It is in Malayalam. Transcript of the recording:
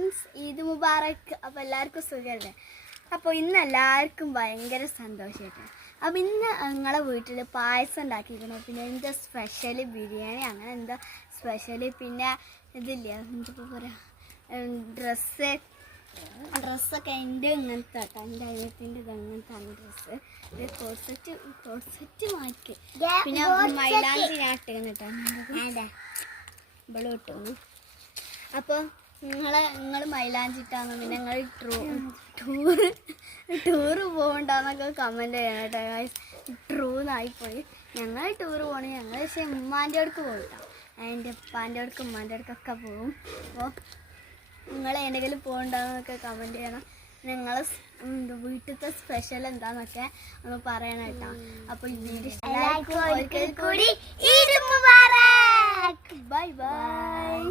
ഫ്രണ്ട്സ്, ഈദ് മുബാറക്. അപ്പോൾ എല്ലാവർക്കും സുഖമല്ലേ? അപ്പോൾ ഇന്ന് എല്ലാവർക്കും ഭയങ്കര സന്തോഷമായിട്ടാണ്. അപ്പോൾ ഇന്ന് നിങ്ങളെ വീട്ടിൽ പായസം ഉണ്ടാക്കിയിരിക്കണം. പിന്നെ എന്താ സ്പെഷ്യൽ ബിരിയാണി, അങ്ങനെ എന്താ സ്പെഷ്യൽ. പിന്നെ ഇതില്ല, എന്താ പറയുക, ഡ്രസ്സൊക്കെ എൻ്റെ ഇങ്ങനത്തെ കേട്ടോ, എൻ്റെ അനിയത്തിൻ്റെ ഇത് അങ്ങനത്താണ് ഡ്രസ്സ്. ഇത് കോഴ്സെറ്റ് മാറ്റി. പിന്നെ മൈലാഞ്ചി ഞാൻ ഇട്ടിരുന്നു കേട്ടോ, ഇവിടെ ഇട്ടു. അപ്പോൾ നിങ്ങൾ മൈലാഞ്ചി ഇട്ടാന്ന്, പിന്നെ നിങ്ങൾ ടൂറ് പോകണ്ടെന്നൊക്കെ കമൻറ്റ് ചെയ്യണം കേട്ടോ ഗൈസ്. ട്രൂന്നായിപ്പോയി. ഞങ്ങൾ ടൂറ് പോകണം. ഞങ്ങൾ പക്ഷേ ഉമ്മാൻ്റെ അടുക്ക് പോയിട്ടോ, എൻ്റെ ഉപ്പാൻ്റെ അടുക്കും ഉമ്മാൻ്റെ അടുക്കൊക്കെ പോകും. അപ്പോൾ നിങ്ങൾ എന്തെങ്കിലും പോകണ്ടെന്നൊക്കെ കമൻറ്റ് ചെയ്യണം. നിങ്ങളെ വീട്ടിലത്തെ സ്പെഷ്യൽ എന്താണെന്നൊക്കെ ഒന്ന് പറയണം കേട്ടോ. അപ്പോൾ ഈ വീഡിയോ എല്ലാവർക്കും ഒരിക്കൽ കൂടി ഈദ് മുബാറക്. Bye bye.